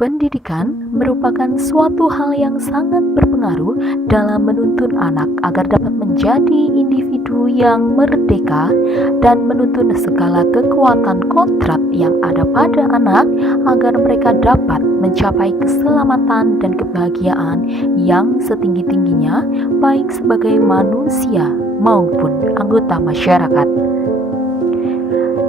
Pendidikan merupakan suatu hal yang sangat berpengaruh dalam menuntun anak agar dapat menjadi individu yang merdeka dan menuntun segala kekuatan kodrat yang ada pada anak agar mereka dapat mencapai keselamatan dan kebahagiaan yang setinggi-tingginya baik sebagai manusia maupun anggota masyarakat.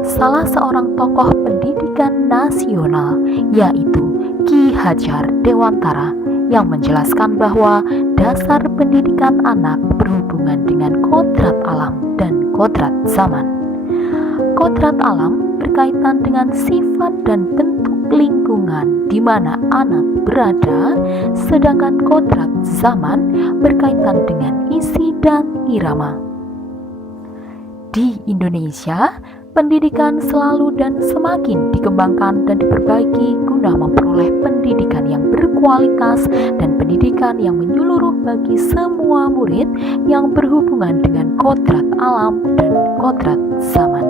Salah seorang tokoh pendidikan nasional yaitu Ki Hajar Dewantara yang menjelaskan bahwa dasar pendidikan anak berhubungan dengan kodrat alam dan kodrat zaman. Kodrat alam berkaitan dengan sifat dan bentuk lingkungan di mana anak berada, sedangkan kodrat zaman berkaitan dengan isi dan irama. Di Indonesia, pendidikan selalu dan semakin dikembangkan dan diperbaiki guna memperoleh pendidikan yang berkualitas dan pendidikan yang menyeluruh bagi semua murid yang berhubungan dengan kodrat alam dan kodrat zaman.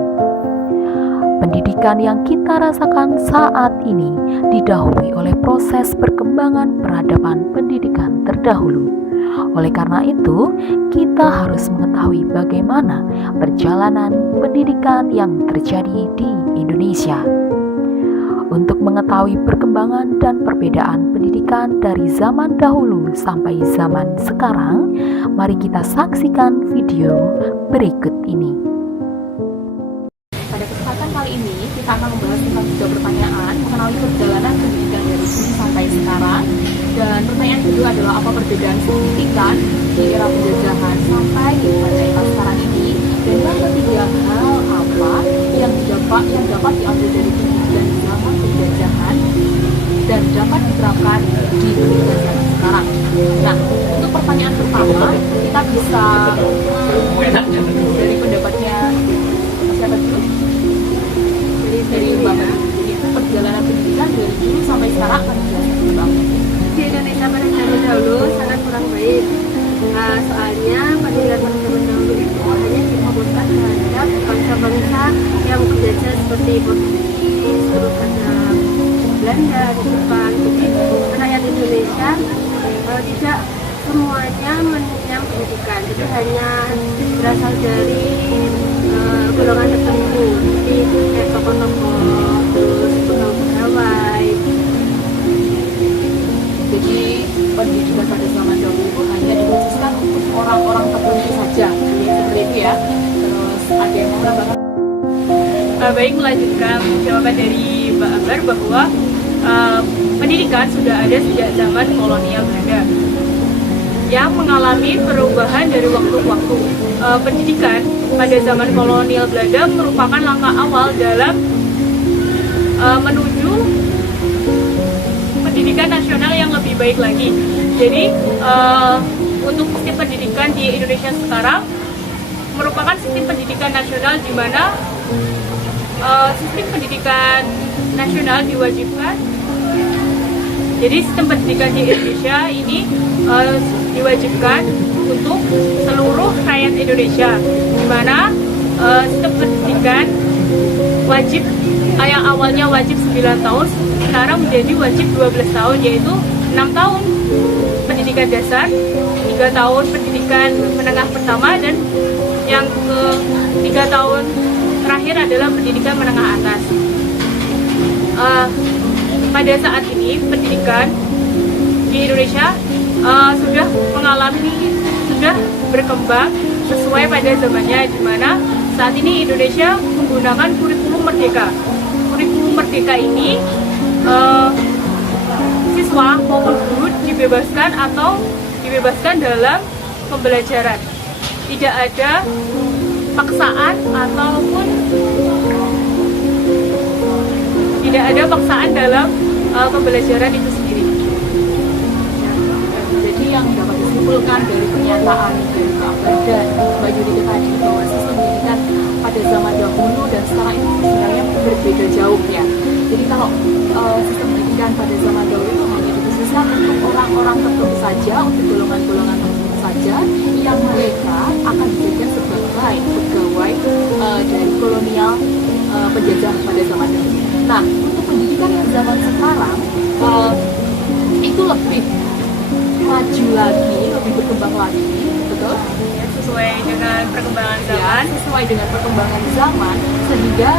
Pendidikan yang kita rasakan saat ini didahului oleh proses perkembangan peradaban pendidikan terdahulu. Oleh karena itu, kita harus mengetahui bagaimana perjalanan pendidikan yang terjadi di Indonesia. Untuk mengetahui perkembangan dan perbedaan pendidikan dari zaman dahulu sampai zaman sekarang, mari kita saksikan video berikut ini. Pada kesempatan kali ini, kita akan membahas tentang 3 pertanyaan mengenai perjalanan pendidikan dari dulu sampai sekarang. Dan pertanyaan kedua adalah apa perbedaan pendidikan di era penjajahan sampai pada era sekarang ini. Dan yang ketiga, hal apa yang dapat diambil dari pendidikan zaman penjajahan dan dapat diterapkan di pendidikan zaman sekarang. Nah, untuk pertanyaan pertama, kita bisa dari pendapatnya siapa dulu? Dari Bang. Jadi perjalanan pendidikan dari dulu sampai sekarang akan dijelaskan Bang. Di Indonesia pada zaman dahulu sangat kurang baik. Soalnya pendidikan pada zaman dahulu itu hanya difokuskan terhadap bangsa-bangsa yang menjajah seperti Portugis, terus ada Belanda, Jepang. Jadi rakyat Indonesia tidak semuanya menyukai pendidikan. Jadi hanya berasal dari golongan tertentu, seperti tokoh-tokoh, terus pegawai. Jadi pendidikan pada zaman dahulu itu hanya dikhususkan untuk orang-orang tertentu saja, seperti itu ya. Terus ada yang mau nambahkan? Baik, melanjutkan jawaban dari Mbak Ambar bahwa pendidikan sudah ada sejak zaman kolonial Belanda yang mengalami perubahan dari waktu ke waktu. Pendidikan pada zaman kolonial Belanda merupakan langkah awal dalam menuju pendidikan nasional yang lebih baik lagi. Jadi untuk sistem pendidikan di Indonesia sekarang merupakan sistem pendidikan nasional di mana sistem pendidikan nasional diwajibkan. Jadi sistem pendidikan di Indonesia ini diwajibkan untuk seluruh rakyat Indonesia, di mana sistem pendidikan wajib yang awalnya wajib 9 tahun sekarang menjadi wajib 12 tahun, yaitu 6 tahun pendidikan dasar, 3 tahun pendidikan menengah pertama, dan yang ke 3 tahun terakhir adalah pendidikan menengah atas. Pada saat ini pendidikan di Indonesia sudah berkembang sesuai pada zamannya, di mana saat ini Indonesia menggunakan kurikulum merdeka. Kurikulum merdeka ini siswa maupun guru dibebaskan dalam pembelajaran. Tidak ada paksaan ataupun tidak ada paksaan dalam pembelajaran itu sendiri. Jadi yang dapat disimpulkan dari pernyataan dari Mbak Ambar dan Mbak Yudi tadi bahwa sistem pendidikan pada zaman dahulu dan sekarang itu sebenarnya berbeda jauh ya. Jadi kalau sistem pendidikan pada zaman dahulu itu hanya dikhususkan untuk orang-orang tertentu saja, untuk golongan-golongan tertentu saja, yang mereka akan dijadikan sebagai pegawai dari kolonial penjajah pada zaman dahulu. Nah, untuk pendidikan yang zaman sekarang itu lebih maju lagi, lebih berkembang lagi, betul? Ya, sesuai dengan perkembangan Ya, zaman. sesuai dengan perkembangan zaman, sehingga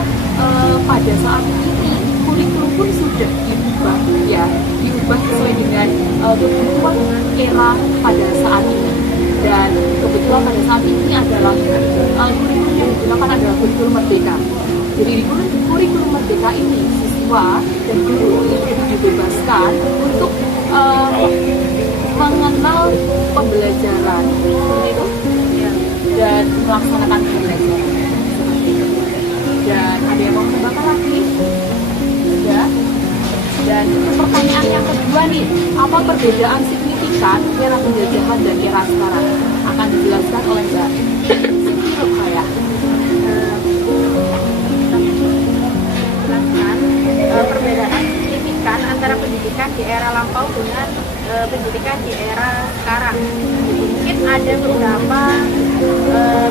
pada saat ini kurikulum pun sudah diubah, ya, diubah sesuai dengan kebutuhan era pada saat ini. Dan kebetulan pada saat ini adalah kurikulum yang digunakan adalah kurikulum merdeka. Jadi di kurikulum merdeka ini siswa dan guru itu dibebaskan untuk mengenal pembelajaran seperti itu, ya, dan melaksanakan pembelajaran seperti itu. Dan ada yang mau menambahkan lagi? Ya. Dan untuk pertanyaan yang kedua nih, apa perbedaan signifikan era penjajahan dan era sekarang? Akan dijelaskan oleh Mbak Siti Ruqayyah. Jelaskan perbedaan signifikan antara pendidikan di era lampau dengan pendidikan di era sekarang. Mungkin ada beberapa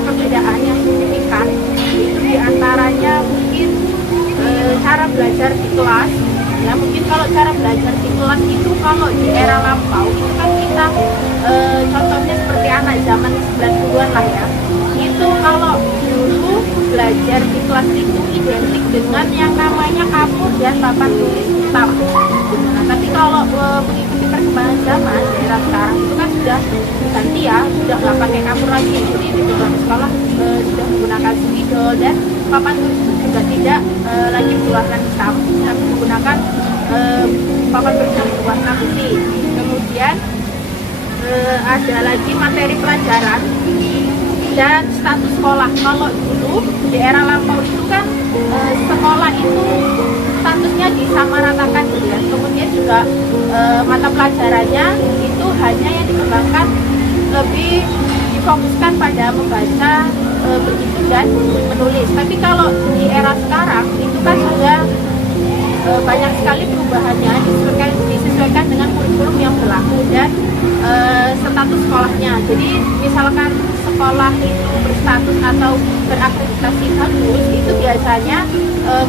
perbedaan yang signifikan, itu diantaranya mungkin cara belajar di kelas. Ya, mungkin kalau cara belajar di kelas itu kalau di era lampau itu kan kita contohnya seperti anak zaman 90-an lah ya. Itu kalau dulu belajar di kelas itu identik dengan yang namanya kapur dan papan tulis hitam. Nah, tapi kalau mengikuti perkembangan zaman di era sekarang itu kan sudah ganti ya, sudah nggak pakai kapur lagi. Jadi di beberapa sekolah sudah menggunakan spidol dan papan tulis itu juga tidak lagi berwarna hitam, tapi menggunakan papan tulis yang berwarna putih. Kemudian ada lagi materi pelajaran dan status sekolah. Kalau dulu di era lampau itu kan sekolah itu statusnya disamaratakan gitu ya. Kemudian juga mata pelajarannya itu hanya yang dikembangkan lebih difokuskan pada membaca, berhitung dan menulis. Tapi kalau di era sekarang itu kan sudah banyak sekali perubahannya, disesuaikan dengan kurikulum yang berlaku dan status sekolahnya. Jadi misalkan sekolah itu berstatus atau berakreditasi bagus, itu biasanya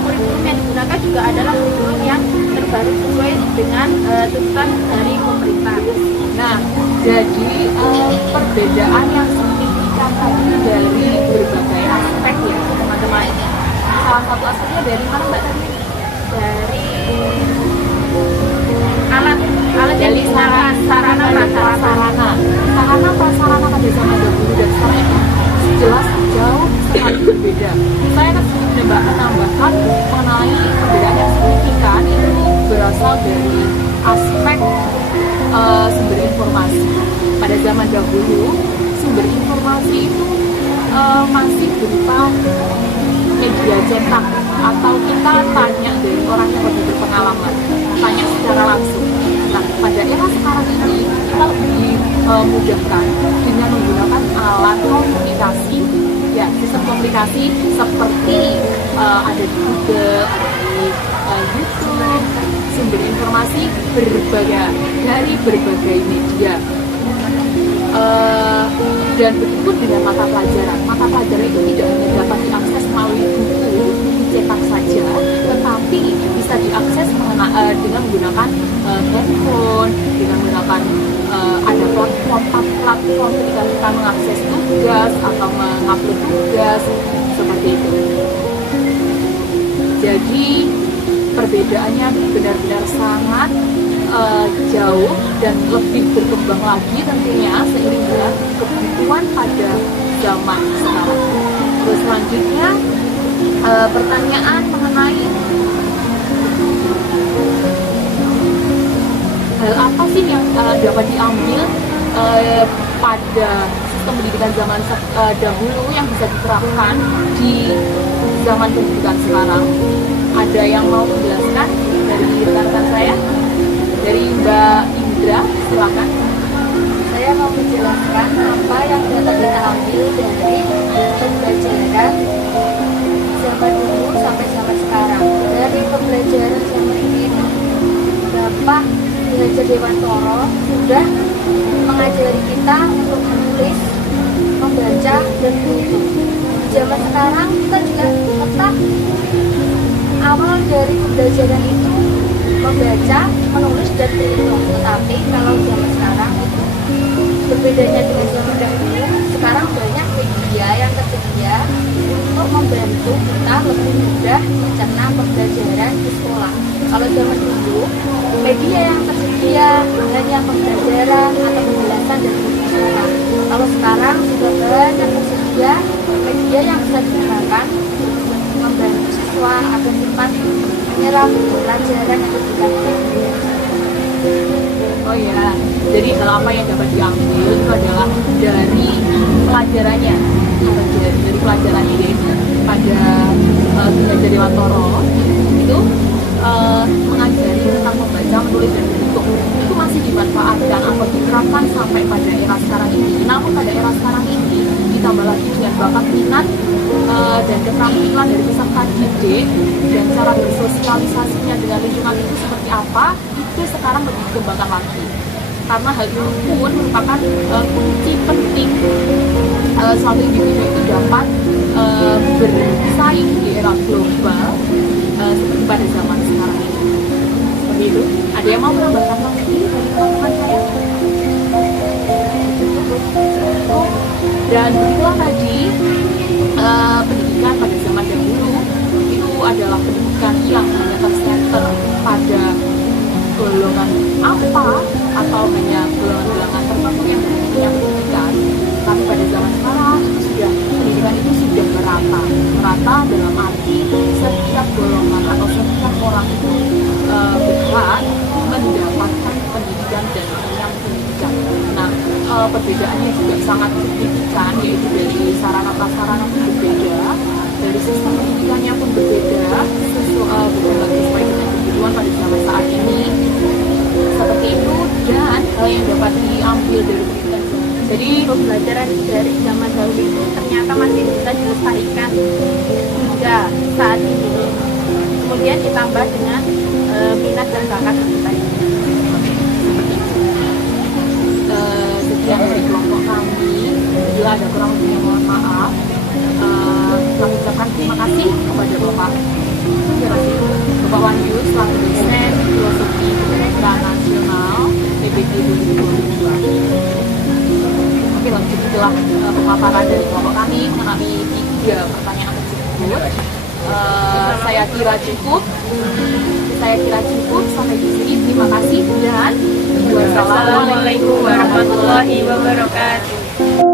kurikulum yang digunakan juga adalah kurikulum yang terbaru sesuai dengan tuntutan dari pemerintah. Nah, jadi perbedaan yang signifikan tadi dari berbagai aspek ya teman-teman. Salah satu aspeknya dari mana Mbak tadi? Dari alat yang Dari digunakan, sarana prasarana. Sarana prasarana pada zaman dahulu dan sekarang itu jelas jauh sekali berbeda. Saya akan sedikit menambahkan mengenai perbedaan yang signifikan itu berasal dari aspek sumber informasi. Pada zaman dahulu sumber informasi itu masih berupa media cetak atau kita tanya dari orang yang lebih berpengalaman, tanya secara langsung. Nah, pada era sekarang ini kita lebih mudahkan dengan menggunakan alat komunikasi, ya, sistem komunikasi seperti ada di Google, ada di YouTube, sumber informasi dari berbagai media. Dan begitu dengan mata pelajaran. Mata pelajaran itu tidak hanya dapat diakses melalui buku cetak saja, tetapi bisa diakses dengan menggunakan handphone, dengan menggunakan ada platform ketika kita mengakses tugas atau mengupload tugas seperti itu. Jadi perbedaannya benar-benar sangat jauh dan lebih berkembang lagi tentunya seiring dengan kebutuhan pada zaman sekarang. Terus selanjutnya pertanyaan mengenai hal apa sih yang dapat diambil pada sistem pendidikan zaman dahulu yang bisa diterapkan di zaman pendidikan sekarang. Ada yang mau menjelaskan dari rekan saya? Dari Mbak Indra, silakan. Saya mau menjelaskan apa yang dapat kita ambil dari pembelajaran zaman dulu sampai zaman sekarang. Dari pembelajaran zaman ini, Bapak Belajar Dewantoro sudah mengajari kita untuk menulis, membaca, dan berhitung. Di zaman sekarang kita juga tetap awal dari pembelajaran itu membaca, menulis dan berhitung. Tetapi kalau zaman sekarang itu berbedanya dengan zaman dahulu, sekarang banyak media yang tersedia untuk membantu kita lebih mudah mencerna pembelajaran di sekolah. Kalau zaman dulu, media yang tersedia hanya pembelajaran atau penjelasan dari buku sekolah. Kalau sekarang sudah banyak tersedia media yang bisa digunakan membantu siswa agar cepat menyerap pelajaran yang lebih lanjut. Oh ya, jadi hal apa yang dapat diambil itu adalah dari pelajarannya atau dari pelajaran ini pada Ki Dewantara itu mengajari tentang membaca, menulis dan berhitung. Itu masih dimanfaatkan atau diterapkan sampai pada era sekarang ini. Namun pada era sekarang ini ditambah lagi dengan bakat minat dan keterampilan dari peserta didik dan cara bersosialisasinya dengan lingkungan itu seperti apa, itu sekarang lebih dikembangkan lagi. Karena hal itu pun merupakan kunci penting suatu individu itu dapat bersaing di era global seperti pada zaman sekarang ini. Seperti itu. Ada yang mau menambahkan lagi dari teman-teman saya? Dan begitulah tadi pendidikan pada zaman dahulu itu adalah pendidikan yang hanya tersenter pada golongan apa atau hanya golongan tertentu yang punya pendidikan. Tapi pada zaman sekarang pendidikan itu sudah merata dalam arti setiap golongan atau setiap orang itu berhak mendapatkan pendidikan dan yang pendidikan. Nah, perbedaannya juga sangat signifikan, yaitu dari sarana prasarana pun berbeda, dari sistem pendidikannya pun berbeda, sesuai dengan kebutuhan pada zaman saat ini. Seperti itu, dan hal yang dapat diambil dari pendidikan. Jadi pembelajaran dari zaman dahulu itu ternyata masih bisa dilestarikan hingga saat ini. Kemudian ditambah dengan minat dan bakat kita ini. Sekian dari kelompok kami. Bila ada kurang lebihnya mohon maaf. Kami ucapkan terima kasih kepada Bapak Wahyu selaku dosen Filosofi Pendidikan Nasional PBB 2022. Oke, lanjut itulah pemaparan dari kelompok kami mengenai 3 pertanyaan tersebut. Saya kira cukup. Sampai di sini. Terima kasih dan wassalamualaikum warahmatullahi wabarakatuh.